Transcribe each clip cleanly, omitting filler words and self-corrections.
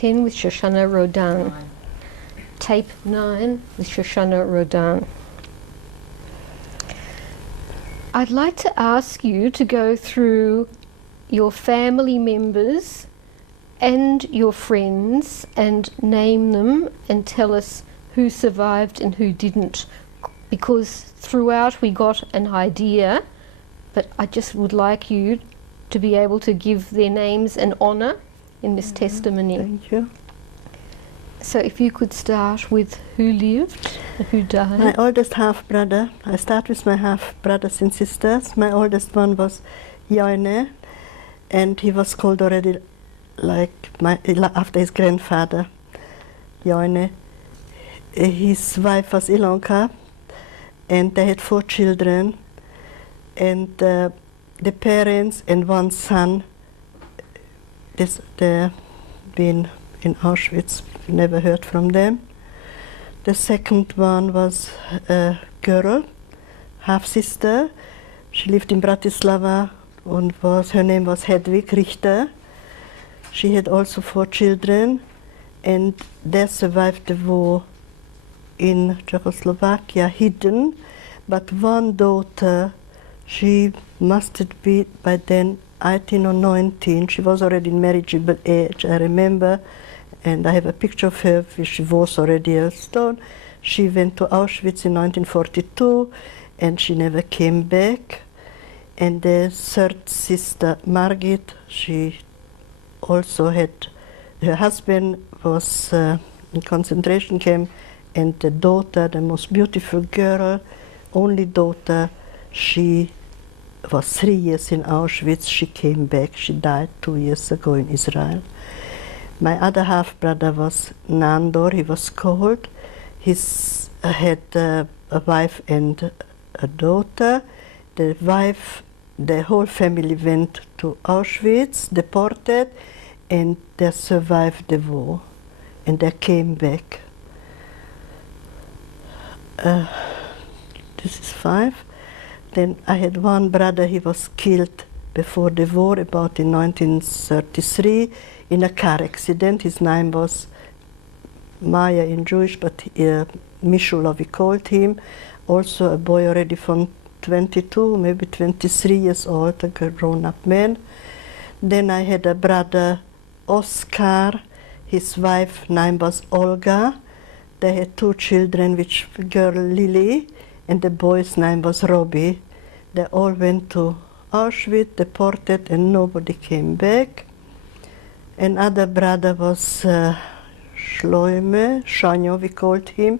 10 with Shoshana Rodan. Tape 9 with Shoshana Rodan. I'd like to ask you to go through your family members and your friends and name them and tell us who survived and who didn't, because throughout we got an idea, but I just would like you to be able to give their names an honour in this testimony. Thank you. So if you could start with who lived and who died. My oldest half-brother, I start with my half-brothers and sisters. My oldest one was Joine, and he was called already after his grandfather, Joine. His wife was Ilonka, and they had 4 children, and the parents and one son, they've been in Auschwitz. We never heard from them. The second one was a girl, half-sister. She lived in Bratislava, and her name was Hedwig Richter. She had also 4 children, and they survived the war in Czechoslovakia, hidden. But one daughter, she must have been by then 18 or 19. She was already in marriageable age, I remember, and I have a picture of her, she was already a stone. She went to Auschwitz in 1942, and she never came back. And the third sister, Margit, she also had, her husband was in concentration camp, and the daughter, the most beautiful girl, only daughter, she was 3 years in Auschwitz. She came back. She died 2 years ago in Israel. My other half-brother was Nandor, he was called. He had a wife and a daughter. The wife, the whole family went to Auschwitz, deported, and they survived the war, and they came back. This is 5. Then I had one brother, he was killed before the war, about in 1933, in a car accident. His name was Maya in Jewish, but Mishula we called him. Also a boy already from 22, maybe 23 years old, a grown-up man. Then I had a brother, Oskar. His wife name was Olga. They had 2 children, which girl Lily, and the boy's name was Robbie. They all went to Auschwitz, deported, and nobody came back. Another brother was Shloime, Shanyo we called him.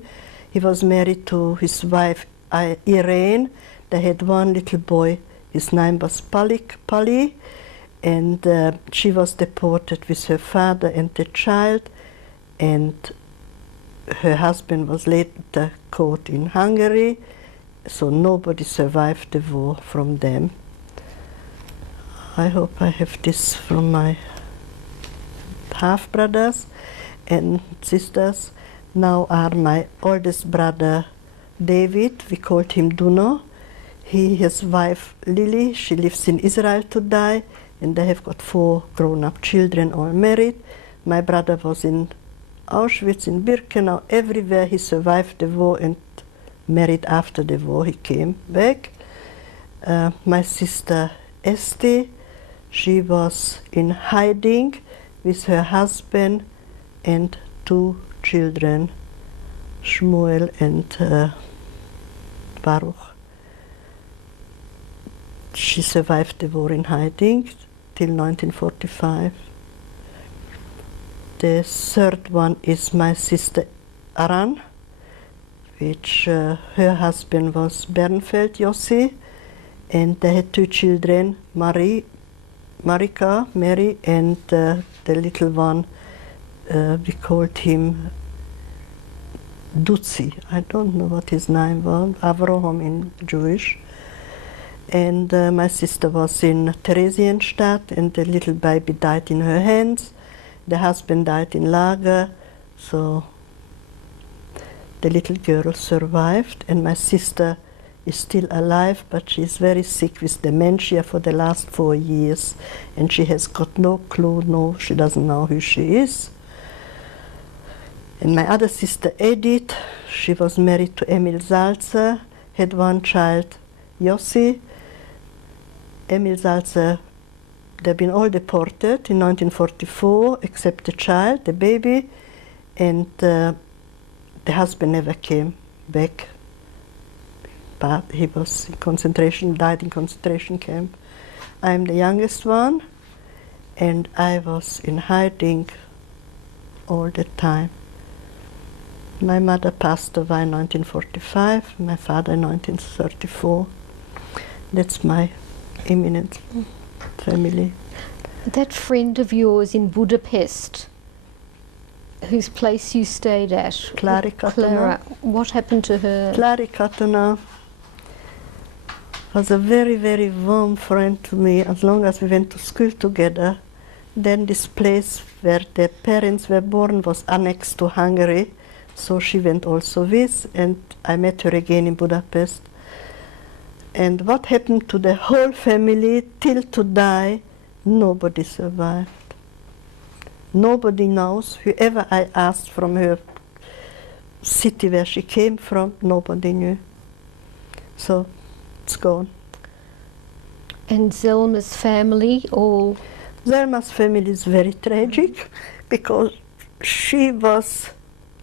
He was married to his wife Irene. They had 1 little boy, his name was Pali, and she was deported with her father and the child, and her husband was later caught in Hungary, so nobody survived the war from them. I hope I have this from my half-brothers and sisters. Now are my oldest brother David, we called him Duno. His wife Lily, she lives in Israel today, and they have got 4 grown-up children, all married. My brother was in Auschwitz, in Birkenau, everywhere. He survived the war and married after the war. He came back. My sister Esti, she was in hiding with her husband and 2 children, Shmuel and Baruch. She survived the war in hiding till 1945. The third one is my sister Aran, which her husband was Bernfeld Yossi, and they had 2 children, Mary, and the little one, we called him Dutzi. I don't know what his name was, Avraham in Jewish. And my sister was in Theresienstadt, and the little baby died in her hands. The husband died in Lager, so the little girl survived, and my sister is still alive, but she's very sick with dementia for the last 4 years, and she has got no clue, she doesn't know who she is. And my other sister Edith, she was married to Emil Salzer, had one child, Yossi. Emil Salzer, they've been all deported in 1944, except the child, the baby, and the husband never came back. But he was in concentration, died in concentration camp. I'm the youngest one, and I was in hiding all the time. My mother passed away in 1945, my father in 1934. That's my imminent family. That friend of yours in Budapest, whose place you stayed at, Clara, what happened to her? Clara Katona was a very, very warm friend to me as long as we went to school together. Then this place where their parents were born was annexed to Hungary, so she went also with, and I met her again in Budapest. And what happened to the whole family till to die, nobody survived. Nobody knows. Whoever I asked from her city where she came from, nobody knew. So it's gone. And Zelma's family, all? Zelma's family is very tragic because she was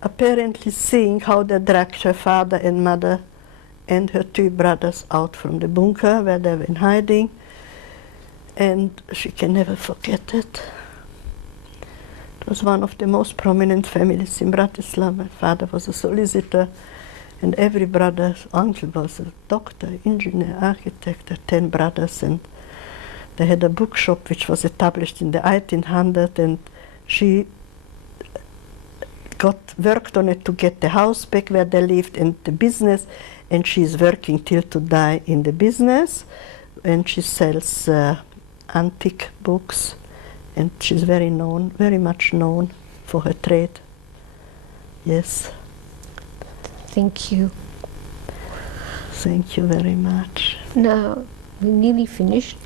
apparently seeing how they dragged her father and mother and her two brothers out from the bunker where they were in hiding, and she can never forget it. It was one of the most prominent families in Bratislava. My father was a solicitor, and every brother's uncle was a doctor, engineer, architect. There were 10 brothers, and they had a bookshop which was established in the 1800s, and she worked on it to get the house back where they lived and the business, and she's working till to die in the business, and she sells antique books, and she's very much known for her trade. Yes. Thank you. Thank you very much. Now, we're nearly finished.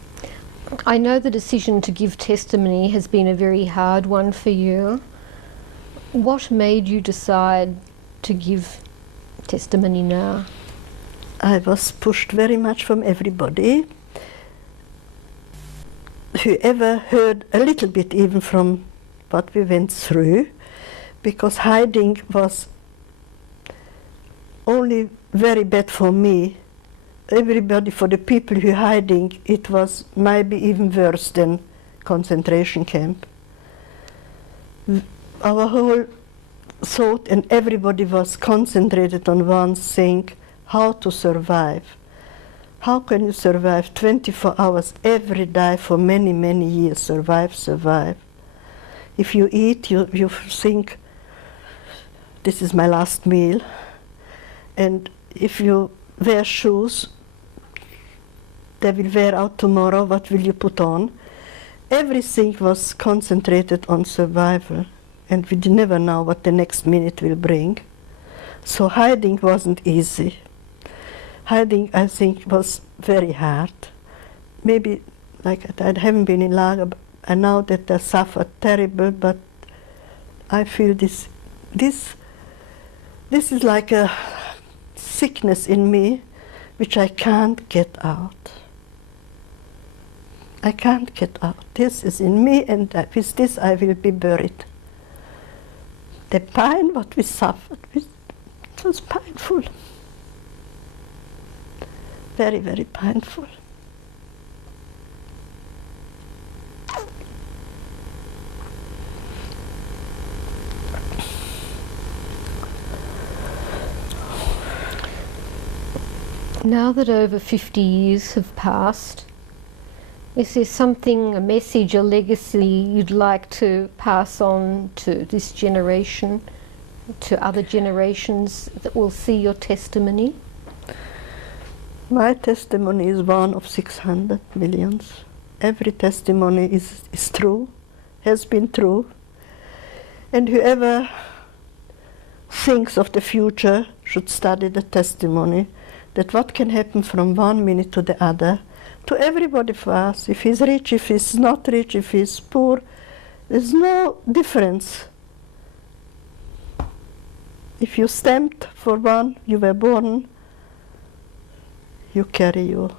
I know the decision to give testimony has been a very hard one for you. What made you decide to give testimony now? I was pushed very much from everybody. Whoever heard a little bit even from what we went through, because hiding was only very bad for me. Everybody, for the people who hiding, it was maybe even worse than concentration camp. Our whole thought and everybody was concentrated on one thing: how to survive. How can you survive 24 hours every day for many, many years? Survive. If you eat, you think, this is my last meal. And if you wear shoes, they will wear out tomorrow. What will you put on? Everything was concentrated on survival, and we never know what the next minute will bring. So hiding wasn't easy. Hiding, I think, was very hard. Maybe, like, I haven't been in lager, I know that they suffered terrible, but I feel this is like a sickness in me which I can't get out. I can't get out. This is in me, and with this I will be buried. The pain what we suffered, it was painful. Very, very painful. Now that over 50 years have passed, is there something, a message, a legacy you'd like to pass on to this generation, to other generations that will see your testimony? My testimony is one of 600 millions. Every testimony is true, has been true. And whoever thinks of the future should study the testimony, that what can happen from one minute to the other, to everybody for us. If he's rich, if he's not rich, if he's poor, there's no difference. If you stamped for one, you were born, you carry you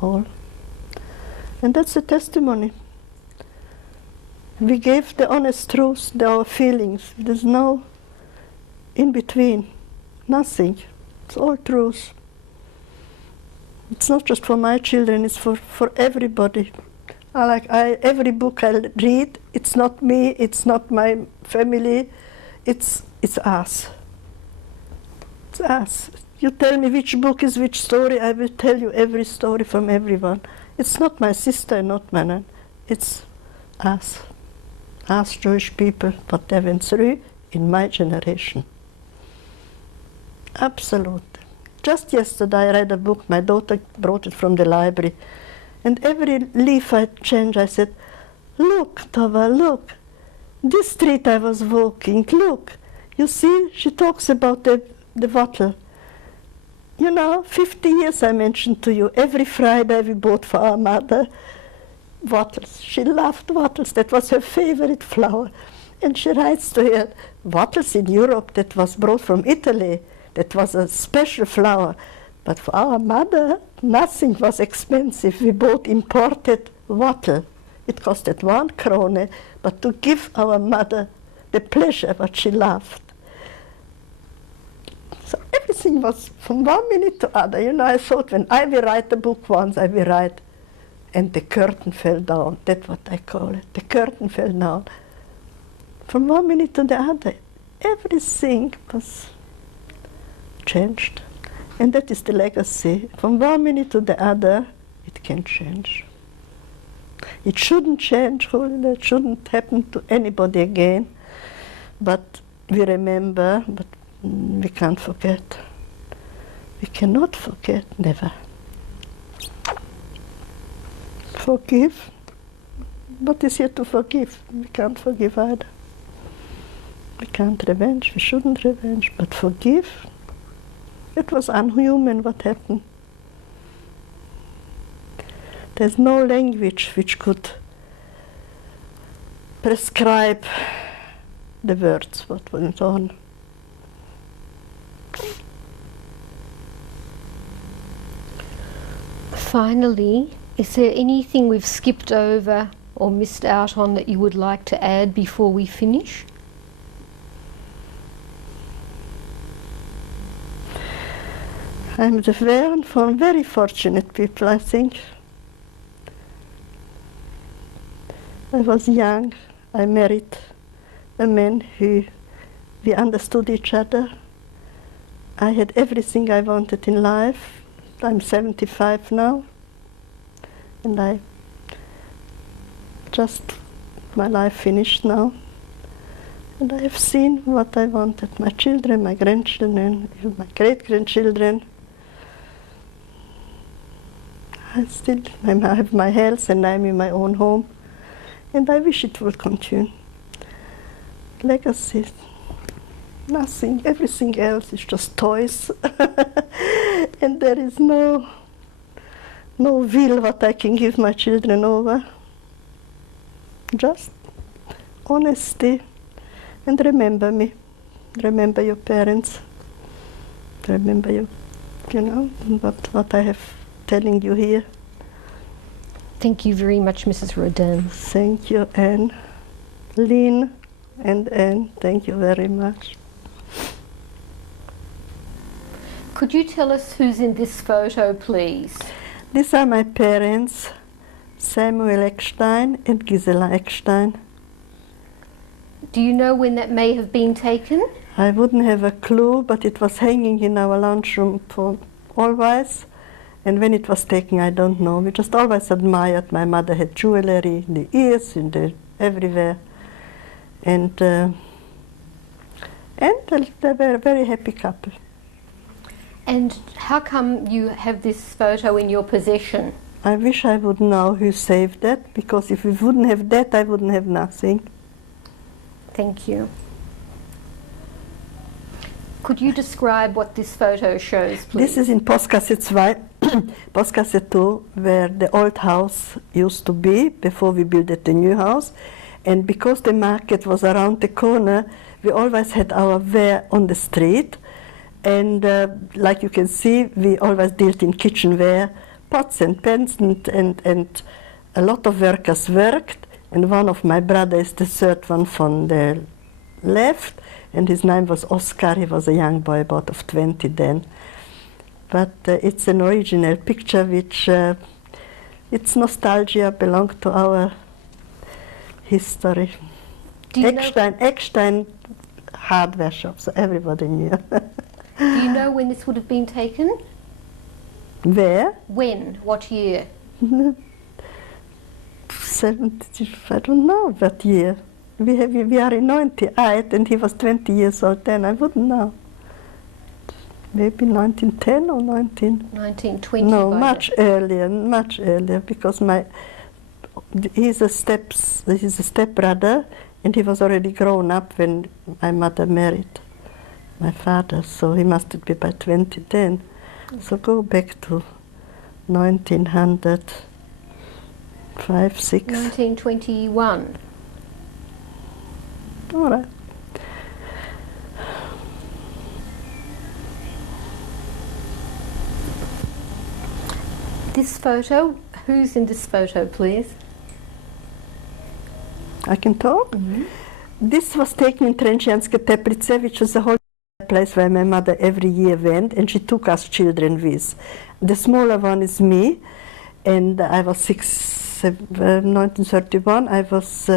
all. And that's a testimony. We gave the honest truth, our feelings. There's no in between, nothing. It's all truth. It's not just for my children, it's for everybody. Every book I read, it's not me, it's not my family, it's us. It's us. You tell me which book is which story, I will tell you every story from everyone. It's not my sister, not my nan. It's us. Us Jewish people, what they went through in my generation. Absolutely. Just yesterday I read a book, my daughter brought it from the library, and every leaf I changed, I said, look, Tova, look, this street I was walking, look, you see, she talks about the wattle. You know, 50 years I mentioned to you, every Friday we bought for our mother wattles. She loved wattles, that was her favorite flower. And she writes to her, wattles in Europe that was brought from Italy, that was a special flower. But for our mother, nothing was expensive. We bought imported wattle. It costed 1 krone, but to give our mother the pleasure what she loved. So everything was from 1 minute to other. You know, I thought when I will write a book once, I will write, and the curtain fell down. That's what I call it. The curtain fell down. From 1 minute to the other, everything was changed. And that is the legacy. From 1 minute to the other, it can change. It shouldn't change, it shouldn't happen to anybody again. But we remember, but we can't forget. We cannot forget, never. Forgive. What is here to forgive? We can't forgive either. We can't revenge, we shouldn't revenge, but forgive. It was unhuman what happened. There's no language which could prescribe the words what went on. Finally, is there anything we've skipped over or missed out on that you would like to add before we finish? I'm from very fortunate people, I think. I was young, I married a man who we understood each other. I had everything I wanted in life. I'm 75 now, and my life finished now. And I have seen what I wanted, my children, my grandchildren, my great-grandchildren. I have my health and I'm in my own home, and I wish it will continue. Legacy, nothing, everything else is just toys. And there is no will what I can give my children over. Just honesty, and remember me. Remember your parents. Remember you know, what I have telling you here. Thank you very much, Mrs. Rodan. Thank you, Anne. Lynn and Anne, thank you very much. Could you tell us who's in this photo, please? These are my parents, Samuel Eckstein and Gisela Eckstein. Do you know when that may have been taken? I wouldn't have a clue, but it was hanging in our lunchroom for always. And when it was taken, I don't know. We just always admired. My mother had jewelry in the ears, everywhere. And they were a very happy couple. And how come you have this photo in your possession? I wish I would know who saved that, because if we wouldn't have that, I wouldn't have nothing. Thank you. Could you describe what this photo shows, please? This is in Postgasse 2, Postgasse 2, where the old house used to be before we built the new house. And because the market was around the corner, we always had our ware on the street. And like you can see, we always dealt in kitchenware, pots and pans, and a lot of workers worked. And one of my brothers is the third one from the left, and his name was Oscar. He was a young boy, about of 20 then. But it's an original picture which, it's nostalgia, belonged to our history. Eckstein hardware shop, so everybody knew. Do you know when this would have been taken? Where? When? What year? 70, I don't know what year. We are in 98 and he was 20 years old then, I wouldn't know. Maybe 1910 or 1920? No, much earlier, because he's a stepbrother, and he was already grown up when my mother married my father, so he must be by 2010. So go back to 1905, 6. 1921. All right. This photo, who's in this photo, please? I can talk? Mm-hmm. This was taken in Trenčianske Teplice, which was a whole place where my mother every year went, and she took us children with. The smaller one is me, and I was 1931, I was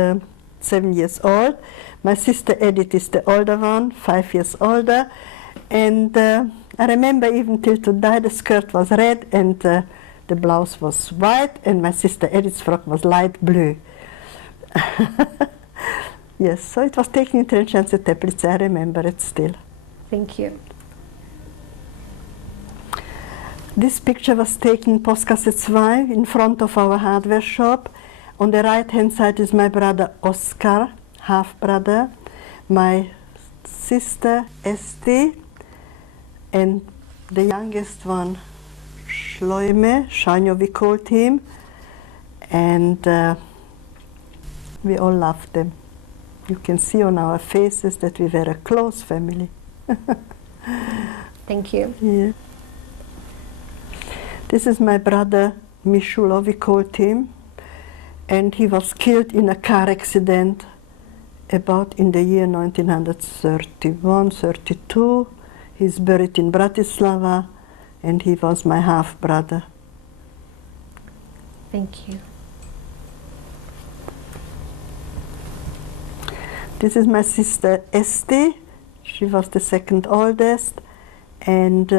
7 years old. My sister Edith is the older one, 5 years older, and I remember even till today the skirt was red and the blouse was white, and my sister Edith's frock was light blue. Yes, so it was taken in Trenčianske Teplice, I remember it still. Thank you. This picture was taken in Postgasse 2 in front of our hardware shop. On the right hand side is my brother Oscar, half brother, my sister Esti, and the youngest one Shanyo we called him, and we all loved them. You can see on our faces that we were a close family. Thank you. Yeah. This is my brother Mishulo, we called him, and he was killed in a car accident about in the year 1931-32. He's buried in Bratislava, and he was my half-brother. Thank you. This is my sister Esti. She was the second oldest, and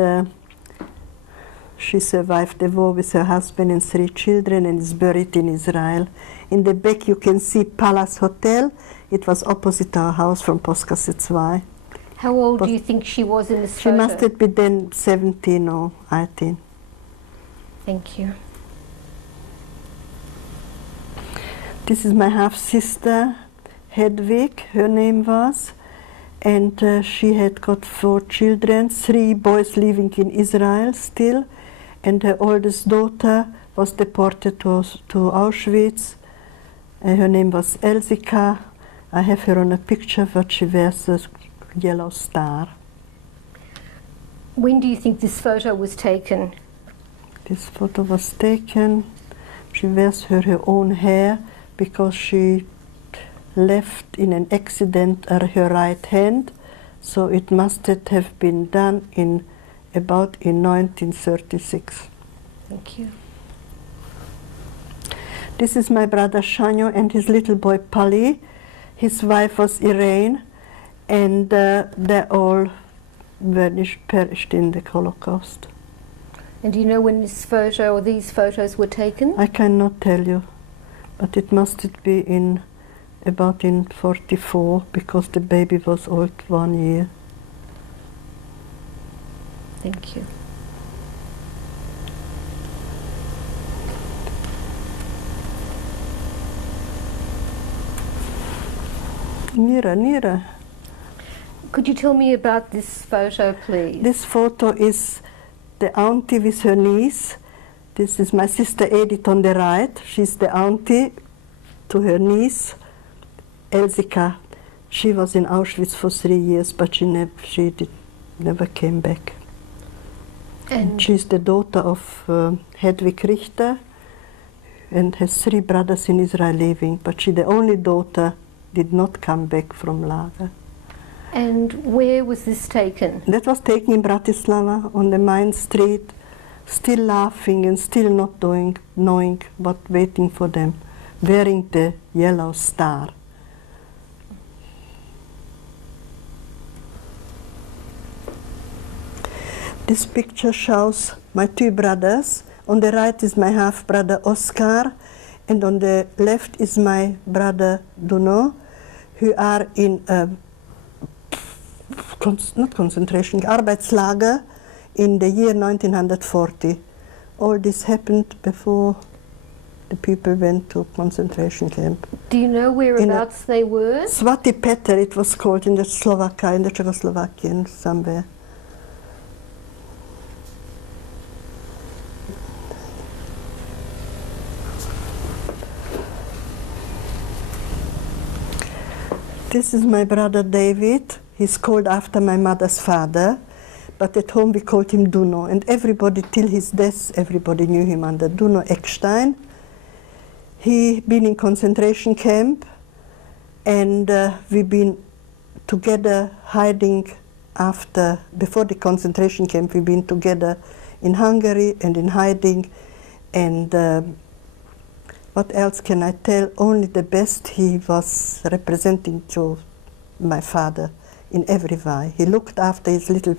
she survived the war with her husband and 3 children and is buried in Israel. In the back you can see Palace Hotel. It was opposite our house from Postgasse 2. How old do you think she was in this She photo? must have been then 17 or 18. Thank you. This is my half-sister, Hedwig, her name was, and she had got 4 children, 3 boys living in Israel still, and her oldest daughter was deported to Auschwitz. Her name was Elsika. I have her on a picture, but she wears a yellow star. When do you think this photo was taken? This photo was taken. She wears her own hair because she left in an accident her right hand, so it must have been done in 1936. Thank you. This is my brother Shanyo and his little boy Pali. His wife was Irene, and they all perished in the Holocaust. And do you know when this photo or these photos were taken? I cannot tell you, but it must be in about in 44, because the baby was old 1 year. Thank you. Nira. Could you tell me about this photo, please? This photo is the auntie with her niece. This is my sister Edith on the right. She's the auntie to her niece. Elsika. She was in Auschwitz for 3 years, but she never came back. And she's the daughter of Hedwig Richter and has 3 brothers in Israel living, but she, the only daughter, did not come back from Lager. And where was this taken? That was taken in Bratislava on the Main Street, still laughing and still not knowing what waiting for them, wearing the yellow star. This picture shows my 2 brothers. On the right is my half-brother Oskar, and on the left is my brother Duno, who are in not concentration, Arbeitslager in the year 1940. All this happened before the people went to concentration camp. Do you know whereabouts they were? Svatý Peter, it was called, in the Slovakia, in the Czechoslovakia, somewhere. This is my brother David. He's called after my mother's father, but at home we called him Duno. And everybody, till his death, everybody knew him under Duno Eckstein. He been in concentration camp, and we've been together hiding before the concentration camp. We've been together in Hungary and in hiding, and what else can I tell? Only the best. He was representing to my father in every way. He looked after his little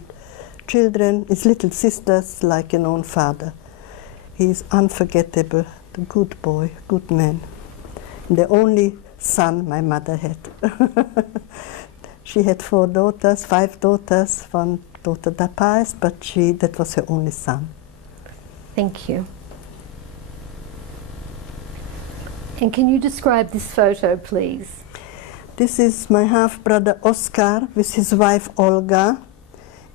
children, his little sisters, like an own father. He is unforgettable, a good boy, good man. The only son my mother had. She had 4 daughters, 5 daughters, 1 daughter died, but that was her only son. Thank you. And can you describe this photo, please? This is my half-brother Oskar with his wife Olga,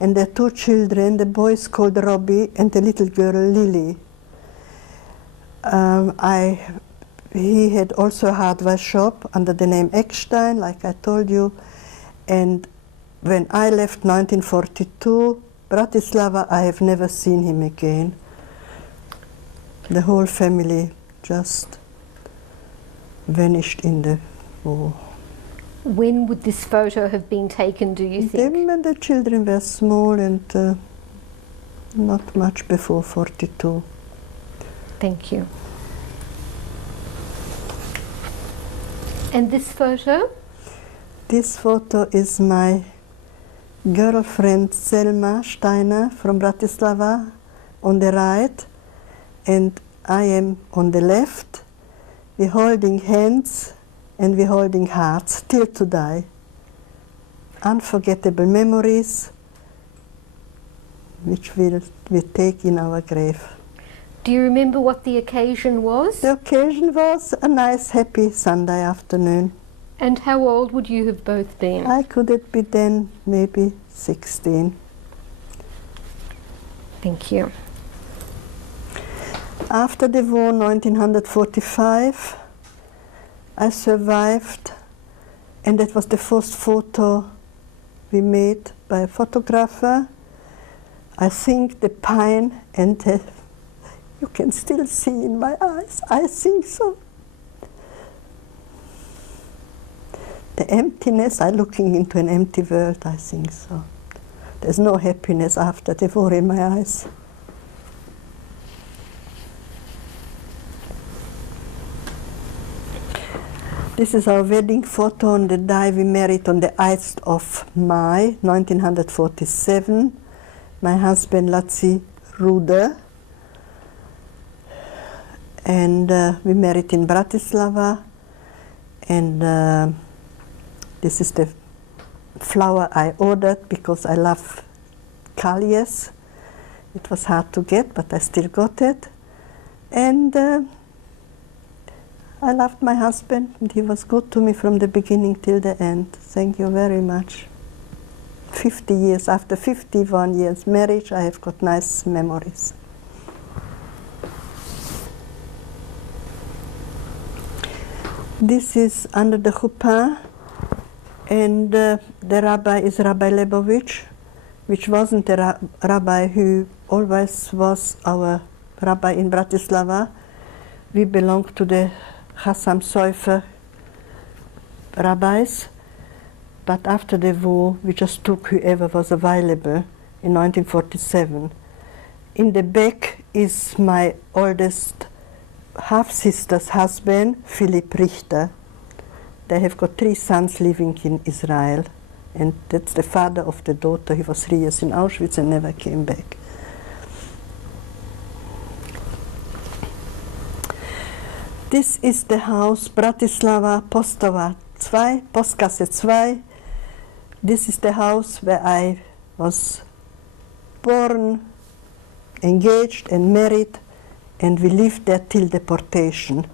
and their 2 children. The boy is called Robbie and the little girl Lily. He had also a hardware shop under the name Eckstein, like I told you. And when I left 1942, Bratislava, I have never seen him again. The whole family just vanished in the war. When would this photo have been taken, do you think? When the children were small, and not much before 42. Thank you. And this photo? This photo is my girlfriend Selma Steiner from Bratislava on the right, and I am on the left. We're holding hands and we're holding hearts till today. Unforgettable memories which we take in our grave. Do you remember what the occasion was? The occasion was a nice, happy Sunday afternoon. And how old would you have both been? I could have been then maybe 16. Thank you. After the war, 1945, I survived, and that was the first photo we made by a photographer. I think the pain, and you can still see in my eyes, I think so. The emptiness, I'm looking into an empty world, I think so. There's no happiness after the war in my eyes. This is our wedding photo on the day we married on the 8th of May, 1947. My husband, Laci Rude, and we married in Bratislava. And this is the flower I ordered because I love callias. It was hard to get, but I still got it. And I loved my husband, and he was good to me from the beginning till the end. Thank you very much. 50 years, after 51 years marriage, I have got nice memories. This is under the chuppah. And the rabbi is Rabbi Lebovich, which wasn't a rabbi who always was our rabbi in Bratislava. We belong to the Chassam Sofer rabbis, but after the war we just took whoever was available in 1947. In the back is my oldest half-sister's husband, Philip Richter. They have got 3 sons living in Israel, and that's the father of the daughter. He was 3 years in Auschwitz and never came back. This is the house, Bratislava, Postova 2, Postgasse 2. This is the house where I was born, engaged and married, and we lived there till deportation.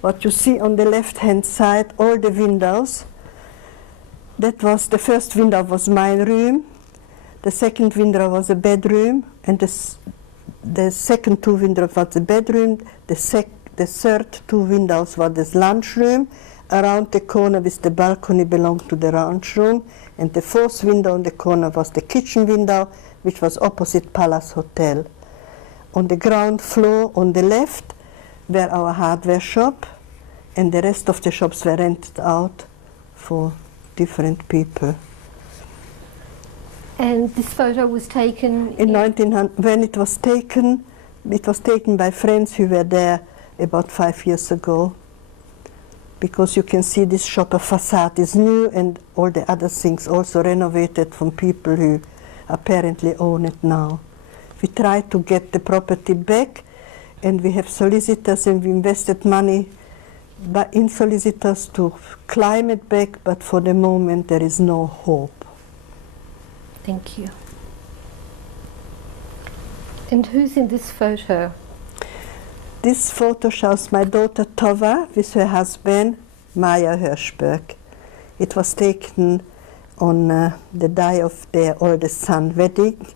What you see on the left-hand side, all the windows, that was, the first window was my room, the second window was a bedroom, and the second 2 windows was the bedroom, the third 2 windows were the lunchroom. Around the corner with the balcony belonged to the lunchroom, and the 4th window on the corner was the kitchen window, which was opposite Palace Hotel. On the ground floor on the left were our hardware shop, and the rest of the shops were rented out for different people. And this photo was taken in 1900. When it was taken by friends who were there about 5 years ago, because you can see this shop facade is new and all the other things also renovated from people who apparently own it now. We try to get the property back, and we have solicitors, and we invested money in solicitors to climb it back, but for the moment there is no hope. Thank you. And who's in this photo? This photo shows my daughter Tova with her husband Maya Hirschberg. It was taken on the day of their oldest son wedding,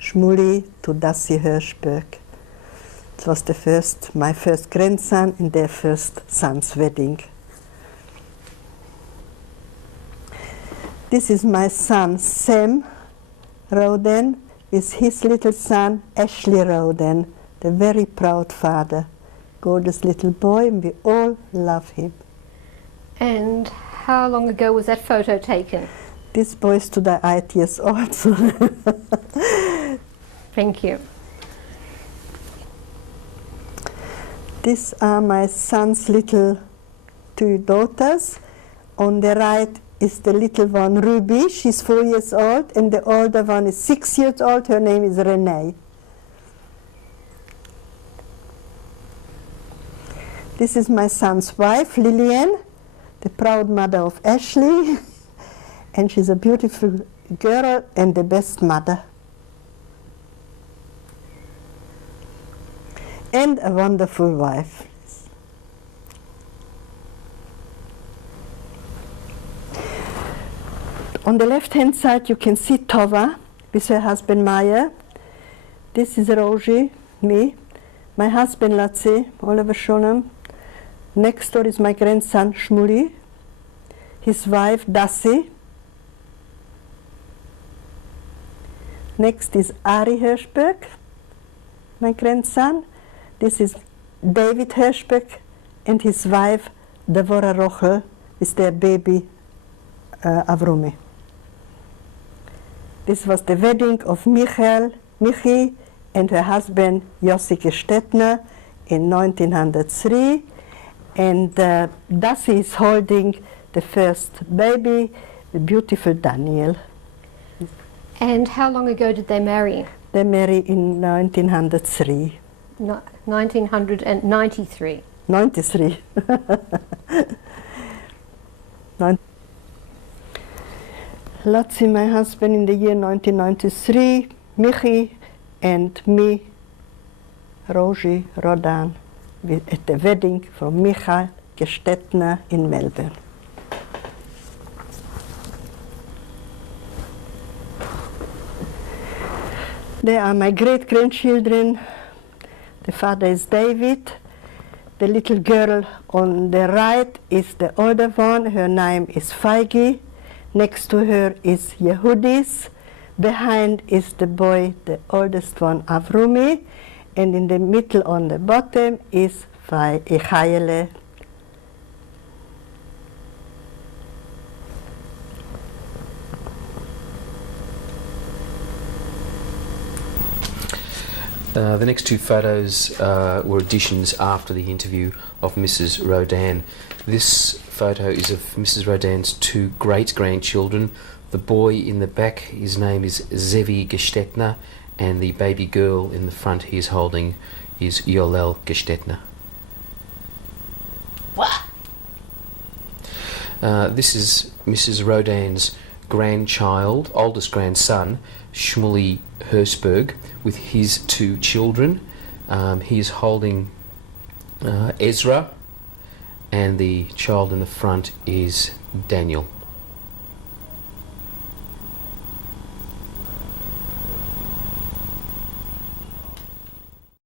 Shmuli to Dassi Hirschberg. It was my first grandson and their first son's wedding. This is my son Sam Rodan with his little son Ashley Rodan, the very proud father. Gorgeous little boy, and we all love him. And how long ago was that photo taken? This boy is today 8 years old. Thank you. These are my son's little 2 daughters. On the right is the little one, Ruby. She's 4 years old, and the older one is 6 years old. Her name is Renee. This is my son's wife, Lillian, the proud mother of Ashley, and she's a beautiful girl and the best mother. And a wonderful wife. On the left-hand side you can see Tova with her husband Maya. This is Roji, me, my husband Latzi, Oliver Sholem. Next door is my grandson Shmuli, his wife Dassi. Next is Ari Hirschberg, my grandson. This is David Hirschberg and his wife Devorah Rochel with their baby Avrumi. This was the wedding of Michi and her husband Yossi Gestetner in 1903. And Dassi is holding the first baby, the beautiful Daniel. And how long ago did they marry? They married in 1903. 1993. 93. Latzi, my husband, in the year 1993, Michi and me, Roji Rodan, at the wedding from Michael Gestetner in Melbourne. They are my great-grandchildren. The father is David. The little girl on the right is the older one. Her name is Feige. Next to her is Yehudis. Behind is the boy, the oldest one, Avrumi. And in the middle on the bottom is Chayele. The next two photos were additions after the interview of Mrs. Rodan. This photo is of Mrs. Rodan's two great-grandchildren. The boy in the back, his name is Zevi Gestetner, and the baby girl in the front he is holding is Yolel Gestetner. What? This is Mrs. Rodan's grandchild, oldest grandson, Shmuley Hersberg, with his two children. He is holding Ezra, and the child in the front is Daniel.